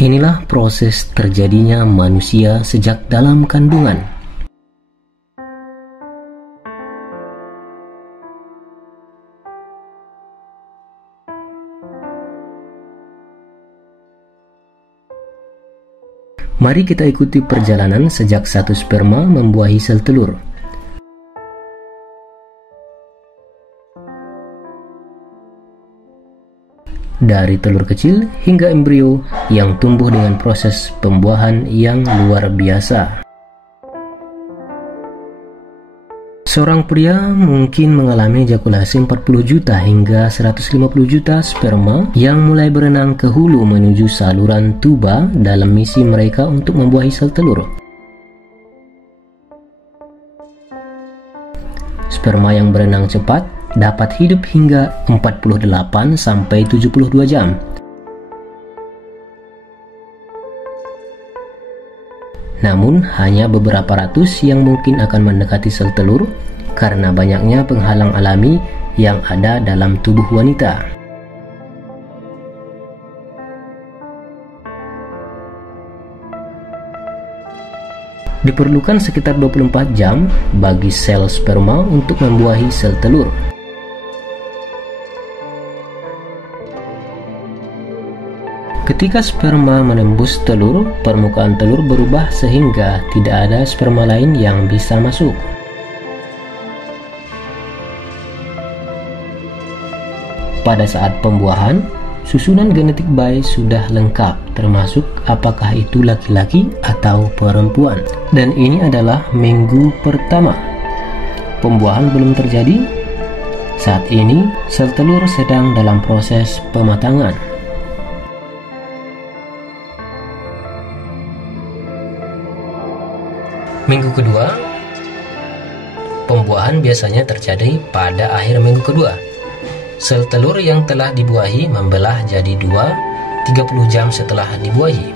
Inilah proses terjadinya manusia sejak dalam kandungan. Mari kita ikuti perjalanan sejak satu sperma membuahi sel telur. Dari telur kecil hingga embrio yang tumbuh dengan proses pembuahan yang luar biasa. Seorang pria mungkin mengalami ejakulasi 40 juta hingga 150 juta sperma yang mulai berenang ke hulu menuju saluran tuba dalam misi mereka untuk membuahi sel telur. Sperma yang berenang cepat dapat hidup hingga 48 sampai 72 jam. Namun, hanya beberapa ratus yang mungkin akan mendekati sel telur karena banyaknya penghalang alami yang ada dalam tubuh wanita. Diperlukan sekitar 24 jam bagi sel sperma untuk membuahi sel telur. Ketika sperma menembus telur, permukaan telur berubah sehingga tidak ada sperma lain yang bisa masuk. Pada saat pembuahan, susunan genetik bayi sudah lengkap, termasuk apakah itu laki-laki atau perempuan. Dan ini adalah minggu pertama. Pembuahan belum terjadi. Saat ini, sel telur sedang dalam proses pematangan. Minggu kedua, pembuahan biasanya terjadi pada akhir minggu kedua. Sel telur yang telah dibuahi membelah jadi dua 30 jam setelah dibuahi.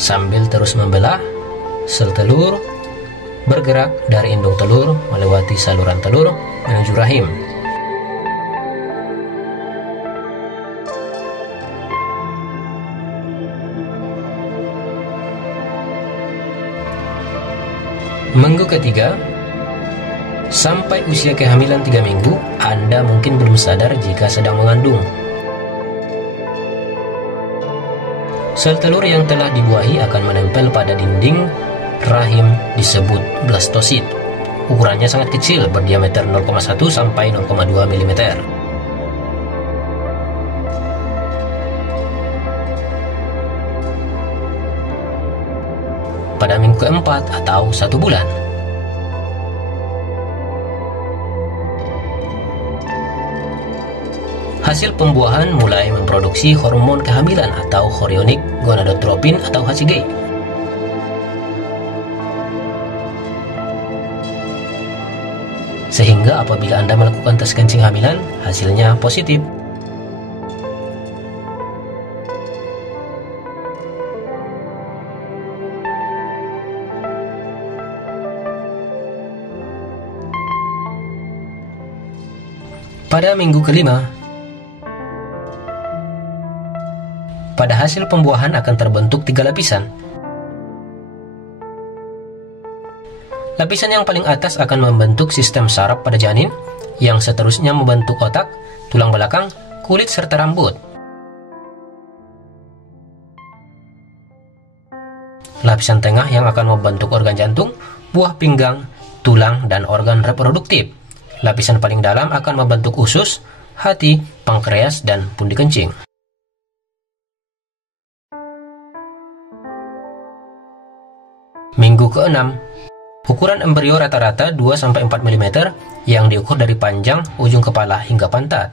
Sambil terus membelah, sel telur bergerak dari indung telur melewati saluran telur menuju rahim. Minggu ketiga, sampai usia kehamilan 3 minggu, Anda mungkin belum sadar jika sedang mengandung. Sel telur yang telah dibuahi akan menempel pada dinding rahim disebut blastosit. Ukurannya sangat kecil, berdiameter 0,1 sampai 0,2 mm. Pada minggu keempat atau 1 bulan, hasil pembuahan mulai memproduksi hormon kehamilan atau chorionic gonadotropin atau HCG. Sehingga apabila Anda melakukan tes kencing hamilan, hasilnya positif. Pada minggu kelima, pada hasil pembuahan akan terbentuk 3 lapisan. Lapisan yang paling atas akan membentuk sistem saraf pada janin, yang seterusnya membentuk otak, tulang belakang, kulit, serta rambut. Lapisan tengah yang akan membentuk organ jantung, buah pinggang, tulang, dan organ reproduktif. Lapisan paling dalam akan membentuk usus, hati, pankreas, dan pundi kencing. Minggu ke-6, ukuran embrio rata-rata 2-4 mm yang diukur dari panjang ujung kepala hingga pantat.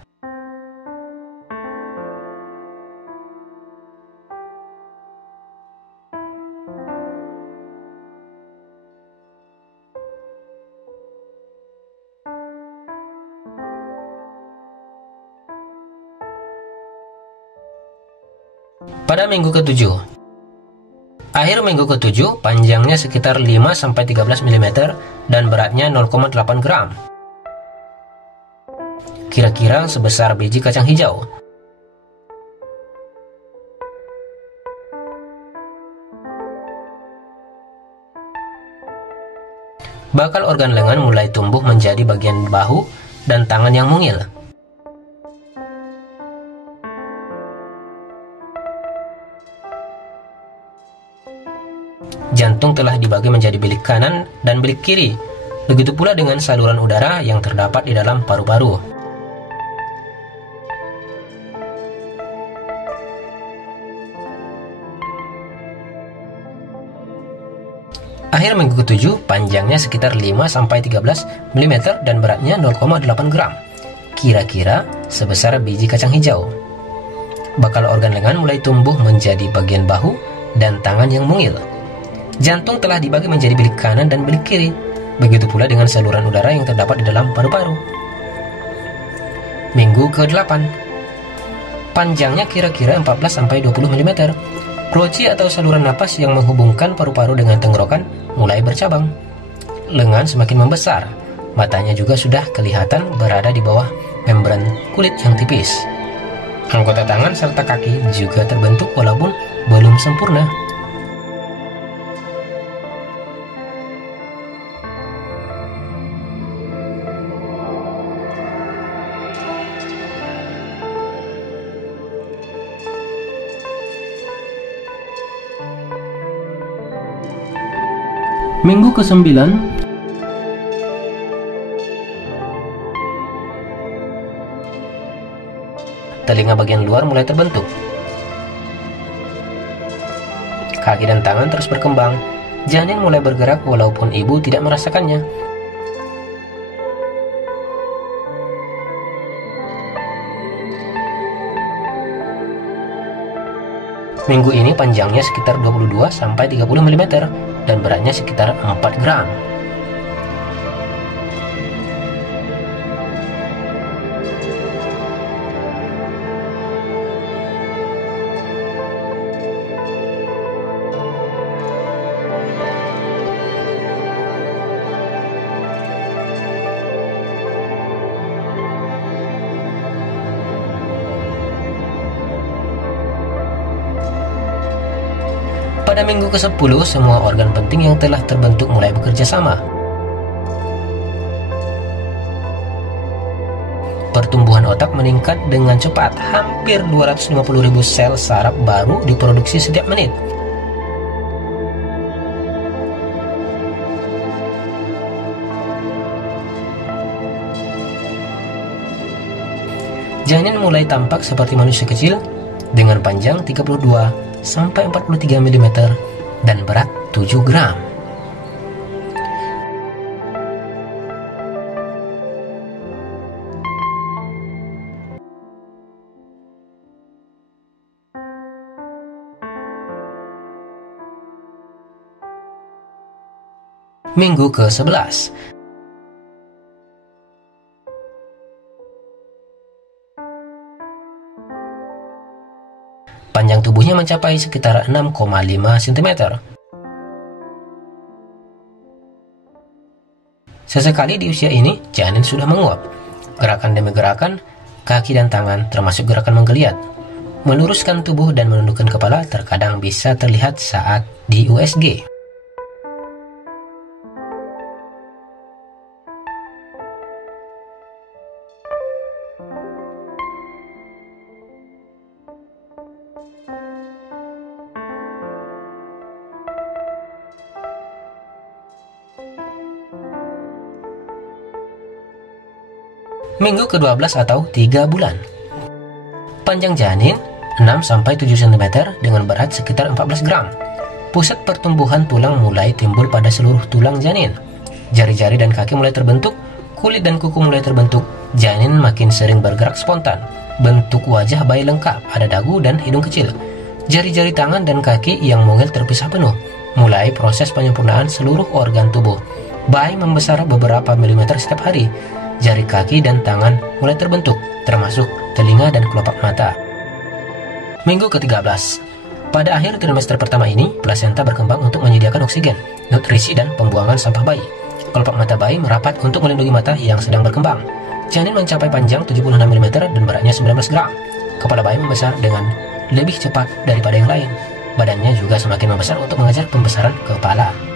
Pada minggu ke-7, Akhir minggu ke-7, panjangnya sekitar 5-13 mm dan beratnya 0,8 gram. Kira-kira sebesar biji kacang hijau. Bakal organ lengan mulai tumbuh menjadi bagian bahu dan tangan yang mungil. Jantung telah dibagi menjadi bilik kanan dan bilik kiri. Begitu pula dengan saluran udara yang terdapat di dalam paru-paru. Akhir minggu ke-7, panjangnya sekitar 5-13 mm dan beratnya 0,8 gram. Kira-kira sebesar biji kacang hijau. Bakal organ lengan mulai tumbuh menjadi bagian bahu dan tangan yang mungil. Jantung telah dibagi menjadi bilik kanan dan bilik kiri. Begitu pula dengan saluran udara yang terdapat di dalam paru-paru. Minggu ke-8, panjangnya kira-kira 14-20 mm. Kloci atau saluran napas yang menghubungkan paru-paru dengan tenggorokan mulai bercabang. Lengan semakin membesar. Matanya juga sudah kelihatan berada di bawah membran kulit yang tipis. Anggota tangan serta kaki juga terbentuk walaupun belum sempurna. Minggu ke-9, telinga bagian luar mulai terbentuk. Kaki dan tangan terus berkembang. Janin mulai bergerak walaupun ibu tidak merasakannya. Minggu ini panjangnya sekitar 22-30 mm dan beratnya sekitar 4 gram. Pada minggu ke-10, semua organ penting yang telah terbentuk mulai bekerja sama. Pertumbuhan otak meningkat dengan cepat, hampir 250.000 sel saraf baru diproduksi setiap menit. Janin mulai tampak seperti manusia kecil dengan panjang 32-43 mm dan berat 7 gram. Minggu ke-11, panjang tubuhnya mencapai sekitar 6,5 cm. Sesekali di usia ini, janin sudah menguap. Gerakan demi gerakan, kaki dan tangan termasuk gerakan menggeliat, meluruskan tubuh dan menundukkan kepala terkadang bisa terlihat saat di USG. Minggu ke-12 atau 3 bulan. Panjang janin 6-7 cm dengan berat sekitar 14 gram. Pusat pertumbuhan tulang mulai timbul pada seluruh tulang janin. Jari-jari dan kaki mulai terbentuk, kulit dan kuku mulai terbentuk. Janin makin sering bergerak spontan. Bentuk wajah bayi lengkap, ada dagu dan hidung kecil. Jari-jari tangan dan kaki yang mungil terpisah penuh. Mulai proses penyempurnaan seluruh organ tubuh. Bayi membesar beberapa milimeter setiap hari. Jari kaki dan tangan mulai terbentuk, termasuk telinga dan kelopak mata. Minggu ke-13, Pada akhir trimester pertama ini, plasenta berkembang untuk menyediakan oksigen, nutrisi, dan pembuangan sampah bayi. Kelopak mata bayi merapat untuk melindungi mata yang sedang berkembang. Janin mencapai panjang 76 mm dan beratnya 19 gram. Kepala bayi membesar dengan lebih cepat daripada yang lain. Badannya juga semakin membesar untuk mengejar pembesaran kepala.